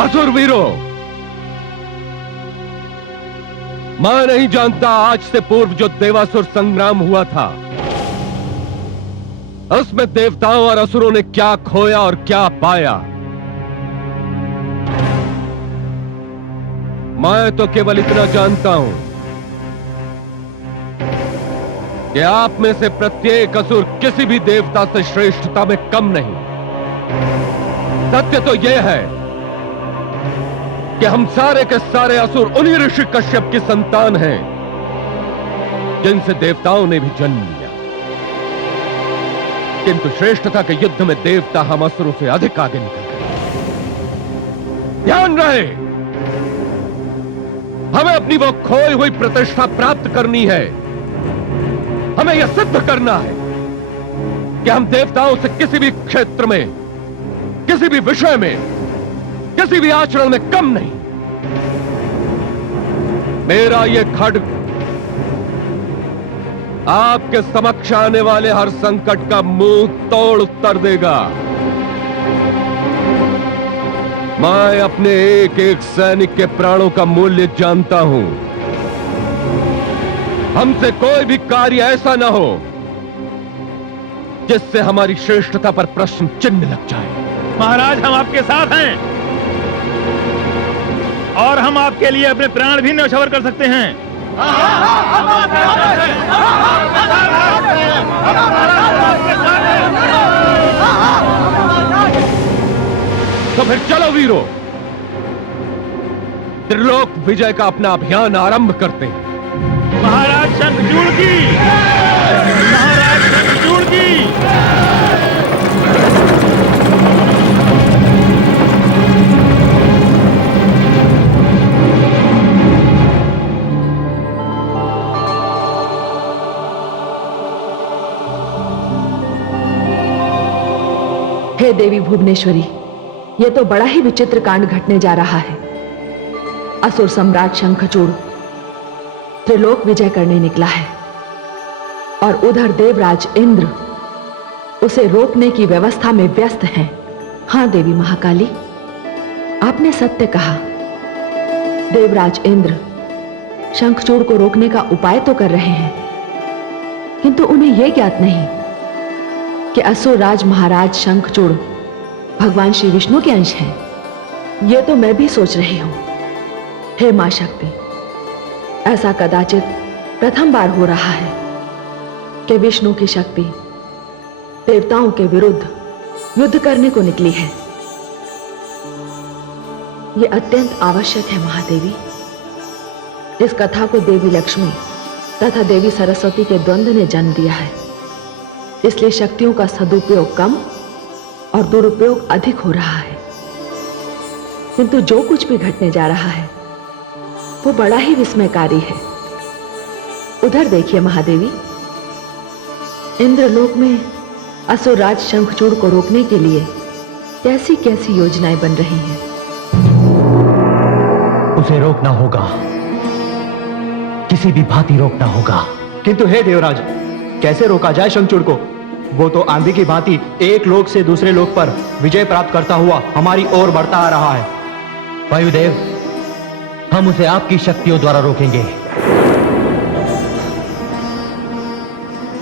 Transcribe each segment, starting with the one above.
असुर वीरों, मैं नहीं जानता आज से पूर्व जो देवासुर संग्राम हुआ था उसमें देवताओं और असुरों ने क्या खोया और क्या पाया। मैं तो केवल इतना जानता हूं कि आप में से प्रत्येक असुर किसी भी देवता से श्रेष्ठता में कम नहीं। सत्य तो यह है कि हम सारे के सारे असुर उन्हीं ऋषि कश्यप की संतान हैं जिनसे देवताओं ने भी जन्म लिया, किंतु श्रेष्ठता के युद्ध में देवता हम असुरों से अधिक आगे निकल गए। ध्यान रहे, हमें अपनी वो खोई हुई प्रतिष्ठा प्राप्त करनी है। हमें यह सिद्ध करना है कि हम देवताओं से किसी भी क्षेत्र में, किसी भी विषय में, किसी भी आचरण में कम नहीं। मेरा यह खड्ग आपके समक्ष आने वाले हर संकट का मुंह तोड़ उत्तर देगा। मैं अपने एक एक सैनिक के प्राणों का मूल्य जानता हूं। हमसे कोई भी कार्य ऐसा ना हो जिससे हमारी श्रेष्ठता पर प्रश्न चिन्ह लग जाए। महाराज, हम आपके साथ हैं और हम आपके लिए अपने प्राण भी न्यौछावर कर सकते हैं। तो फिर चलो वीरों, त्रिलोक विजय का अपना अभियान आरंभ करते हैं। महाराज शंखचूड़ की, महाराज शंखचूड़ की। हे देवी भुवनेश्वरी, यह तो बड़ा ही विचित्र कांड घटने जा रहा है। असुर सम्राट शंखचूड़ त्रिलोक विजय करने निकला है और उधर देवराज इंद्र उसे रोकने की व्यवस्था में व्यस्त हैं। हां देवी महाकाली, आपने सत्य कहा। देवराज इंद्र शंखचूड़ को रोकने का उपाय तो कर रहे हैं, किंतु उन्हें यह ज्ञात नहीं कि असुर राज महाराज शंखचूड़ भगवान श्री विष्णु के अंश हैं। यह तो मैं भी सोच रही हूं। हे मां शक्ति, ऐसा कदाचित प्रथम बार हो रहा है कि विष्णु की शक्ति देवताओं के विरुद्ध युद्ध करने को निकली है। यह अत्यंत आवश्यक है महादेवी। इस कथा को देवी लक्ष्मी तथा देवी सरस्वती के द्वंद्व ने जन्म दिया है, इसलिए शक्तियों का सदुपयोग कम और दुरुपयोग अधिक हो रहा है। किंतु जो कुछ भी घटने जा रहा है वो बड़ा ही विस्मयकारी है। उधर देखिए महादेवी, इंद्रलोक में असुरराज शंखचूड़ को रोकने के लिए कैसी कैसी योजनाएं बन रही हैं। उसे रोकना होगा, किसी भी भांति रोकना होगा। किंतु हे देवराज, कैसे रोका जाए शंखचूड़ को? वो तो आंधी की भांति एक लोक से दूसरे लोक पर विजय प्राप्त करता हुआ हमारी ओर बढ़ता आ रहा है। वायुदेव, हम उसे आपकी शक्तियों द्वारा रोकेंगे।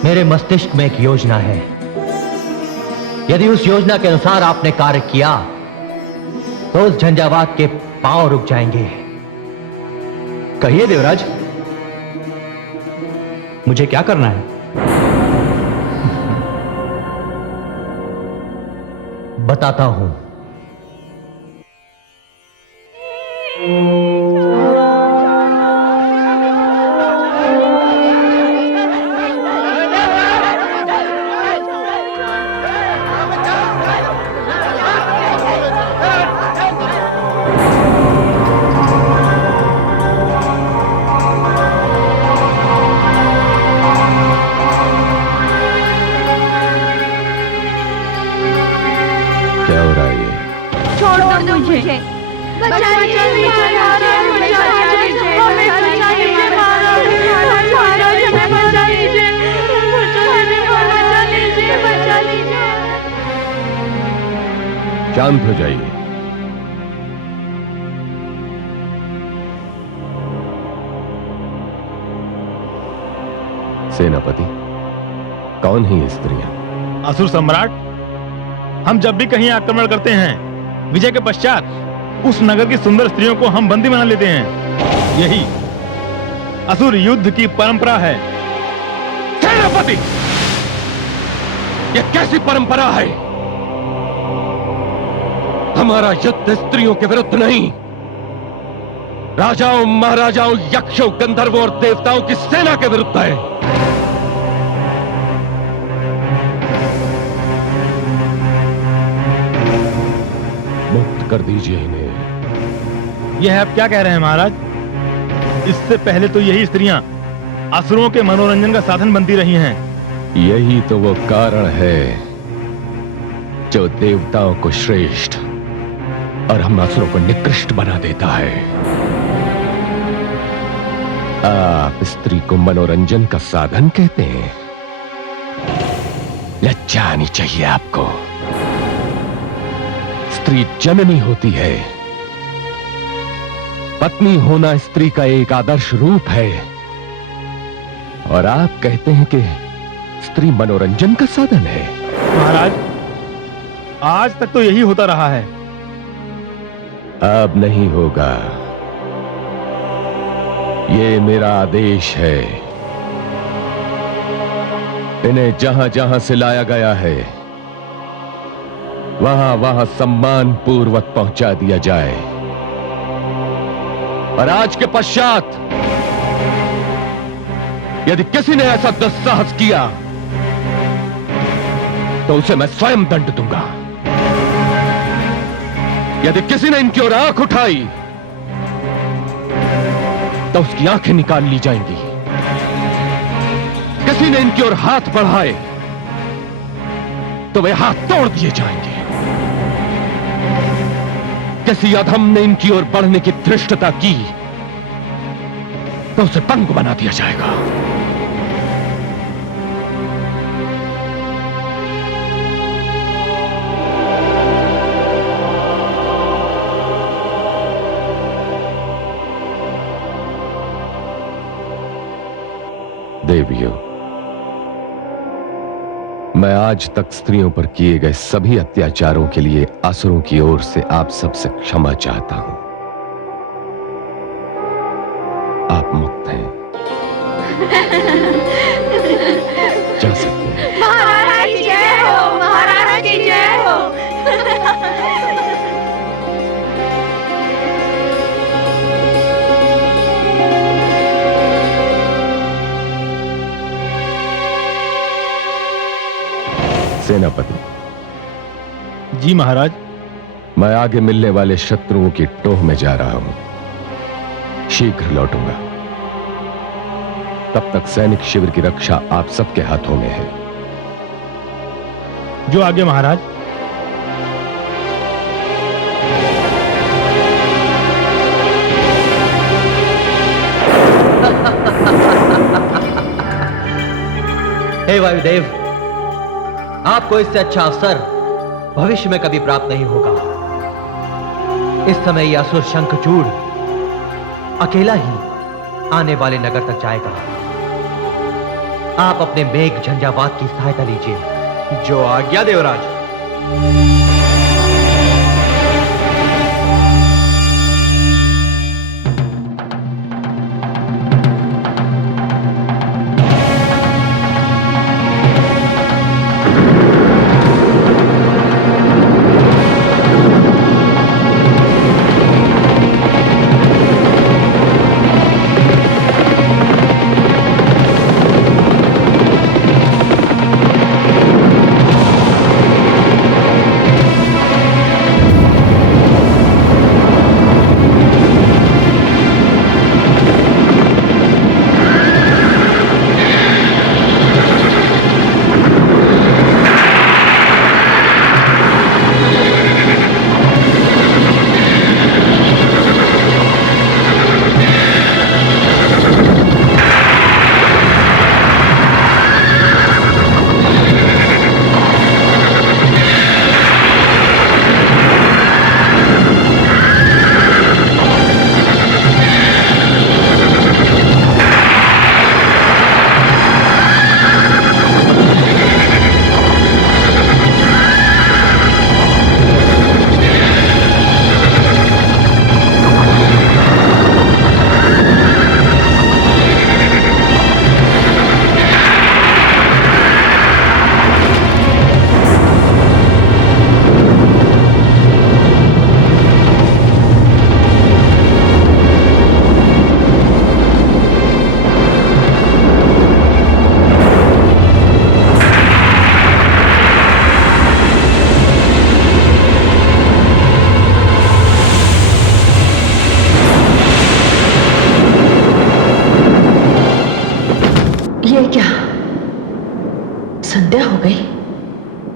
मेरे मस्तिष्क में एक योजना है। यदि उस योजना के अनुसार आपने कार्य किया तो उस झंझावात के पांव रुक जाएंगे। कहिए देवराज, मुझे क्या करना है? बताता हूं। क्या हो रहा है ये? छोड़ दो मुझे। बचा लीजिए महाराज, बचा लीजिए, हमें बचा लीजिए महाराज, महाराज हमें बचा लीजिए, बचा लीजिए, बचा लीजिए। शांत हो जाइए। सेनापति, कौन है ये स्त्रियां? असुर सम्राट, हम जब भी कहीं आक्रमण करते हैं, विजय के पश्चात उस नगर की सुंदर स्त्रियों को हम बंदी बना लेते हैं। यही असुर युद्ध की परंपरा है। सेनापति, ये कैसी परंपरा है? हमारा युद्ध स्त्रियों के विरुद्ध नहीं, राजाओं, महाराजाओं, यक्षों, गंधर्वों और देवताओं की सेना के विरुद्ध है। मुक्त कर दीजिए इन्हें। यह आप क्या कह रहे हैं महाराज? इससे पहले तो यही स्त्रियां असुरों के मनोरंजन का साधन बनती रही हैं। यही तो वो कारण है जो देवताओं को श्रेष्ठ और हम असुरों को निकृष्ट बना देता है। आप स्त्री को मनोरंजन का साधन कहते हैं? लज्जा आनी चाहिए आपको। स्त्री जननी होती है, पत्नी होना स्त्री का एक आदर्श रूप है, और आप कहते हैं कि स्त्री मनोरंजन का साधन है। महाराज, आज तक तो यही होता रहा है। अब नहीं होगा। ये मेरा आदेश है। इन्हें जहां जहां से लाया गया है, वहां वहां सम्मान पूर्वक पहुंचा दिया जाए, और आज के पश्चात यदि किसी ने ऐसा दुस्साहस किया तो उसे मैं स्वयं दंड दूंगा। यदि किसी ने इनकी ओर आंख उठाई तो उसकी आंखें निकाल ली जाएंगी। किसी ने इनकी ओर हाथ बढ़ाए तो वे हाथ तोड़ दिए जाएंगे। किसी अधम ने इनकी ओर बढ़ने की धृष्टता की तो उसे पंगु बना दिया जाएगा। देवियों, मैं आज तक स्त्रियों पर किए गए सभी अत्याचारों के लिए असुरों की ओर से आप सबसे क्षमा चाहता हूं। आप मुक्त हैं, जा सकते हैं। महाराज की जय हो, महाराज की जय हो। सेनापति जी महाराज। मैं आगे मिलने वाले शत्रुओं की टोह में जा रहा हूं, शीघ्र लौटूंगा। तब तक सैनिक शिविर की रक्षा आप सबके हाथों में है। जो आगे महाराज। हे वायुदेव, आपको इससे अच्छा अवसर भविष्य में कभी प्राप्त नहीं होगा। इस समय यह असुर शंखचूड़ अकेला ही आने वाले नगर तक जाएगा। आप अपने मेघ झंझावात की सहायता लीजिए। जो आज्ञा देवराज।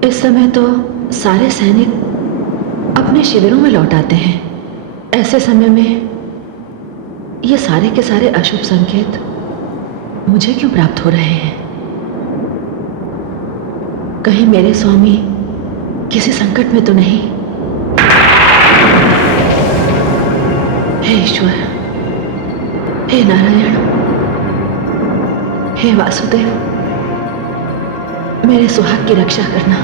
इस समय तो सारे सैनिक अपने शिविरों में लौट आते हैं। ऐसे समय में ये सारे के सारे अशुभ संकेत मुझे क्यों प्राप्त हो रहे हैं? कहीं मेरे स्वामी किसी संकट में तो नहीं? हे ईश्वर, हे नारायण, हे वासुदेव, मेरे सुहाग की रक्षा करना।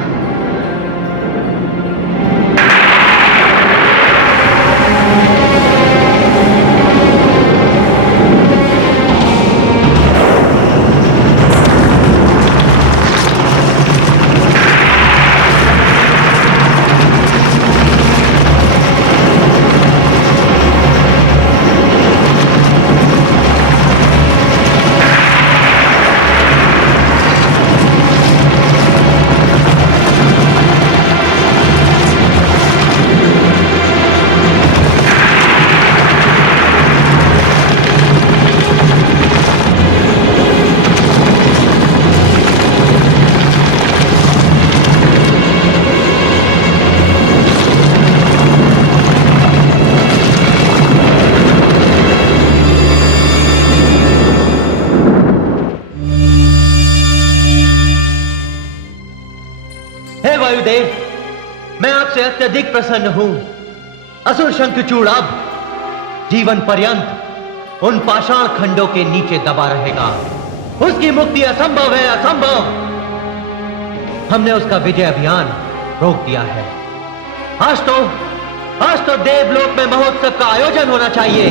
वायुदेव, मैं आपसे अत्यधिक प्रसन्न हूं। असुर शंखचूड़ अब जीवन पर्यंत उन पाषाण खंडों के नीचे दबा रहेगा। उसकी मुक्ति असंभव है, असंभव। हमने उसका विजय अभियान रोक दिया है। आज तो देवलोक में महोत्सव का आयोजन होना चाहिए।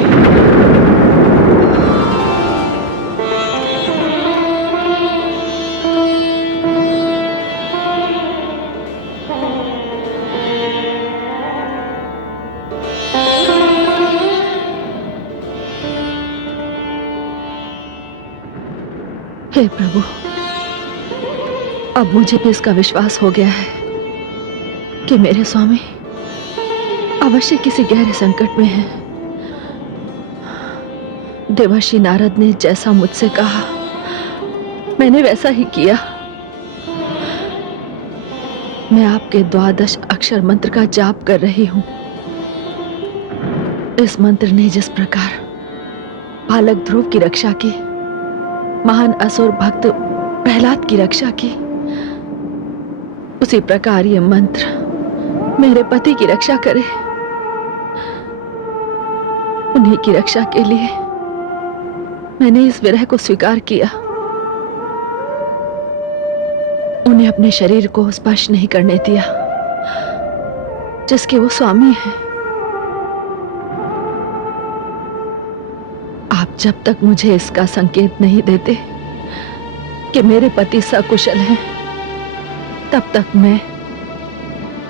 हे प्रभु, अब मुझे भी इसका विश्वास हो गया है कि मेरे स्वामी अवश्य किसी गहरे संकट में हैं। देवर्षि नारद ने जैसा मुझसे कहा, मैंने वैसा ही किया। मैं आपके 12 अक्षर मंत्र का जाप कर रही हूं। इस मंत्र ने जिस प्रकार बालक ध्रुव की रक्षा की, महान असुर भक्त प्रहलाद की रक्षा की, उसी प्रकार ये मंत्र मेरे पति की रक्षा करे। उन्हीं की रक्षा के लिए मैंने इस विरह को स्वीकार किया। उन्हें अपने शरीर को स्पर्श नहीं करने दिया जिसके वो स्वामी हैं। आप जब तक मुझे इसका संकेत नहीं देते कि मेरे पति सकुशल हैं, तब तक मैं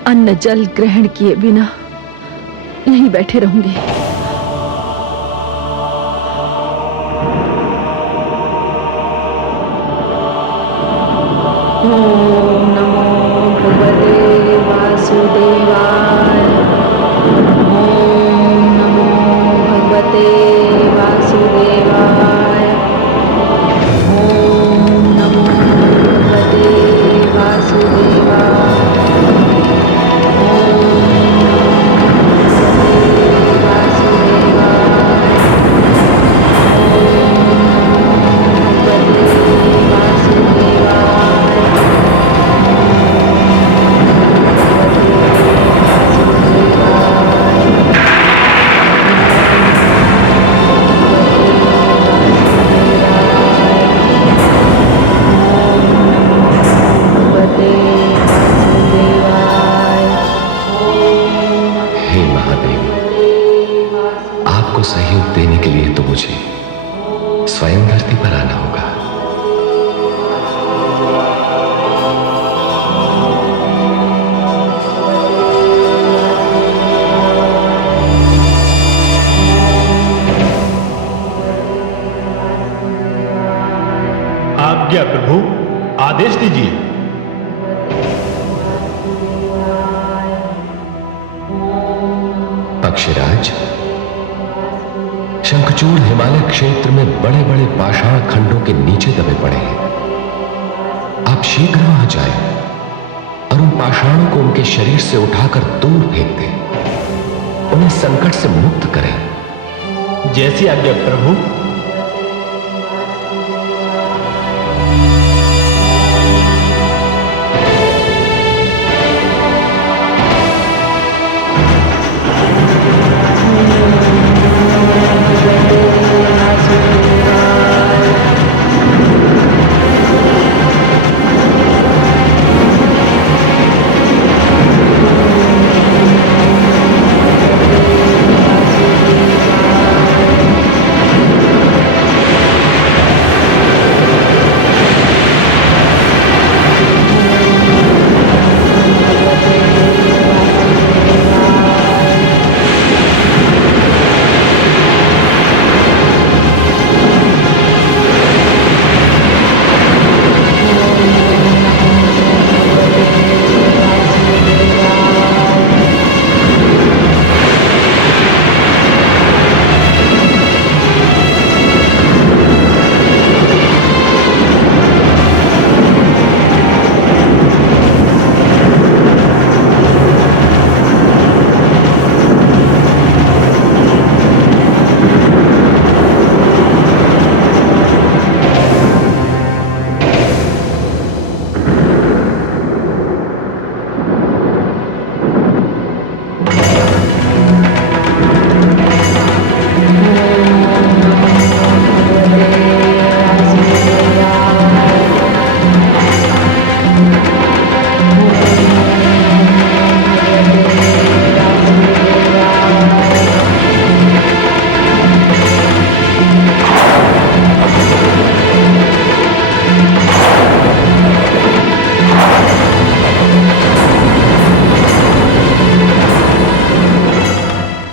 अन्न जल ग्रहण किए बिना यहीं बैठे रहूंगी। ओम नमो भगवते वासुदेवाय। ओम नमो भगवते वासुदेवाय। ओम नमो भगवते वासुदेवाय। सहयोग देने के लिए तो मुझे स्वयं धरती पर आना होगा। आज्ञा प्रभु, आदेश दीजिए। पक्षीराज, शंखचूड़ हिमालय क्षेत्र में बड़े बड़े पाषाण खंडों के नीचे दबे पड़े हैं। आप शीघ्र वहां जाएं और उन पाषाणों को उनके शरीर से उठाकर दूर फेंक दें, उन्हें संकट से मुक्त करें। जैसी आज्ञा प्रभु।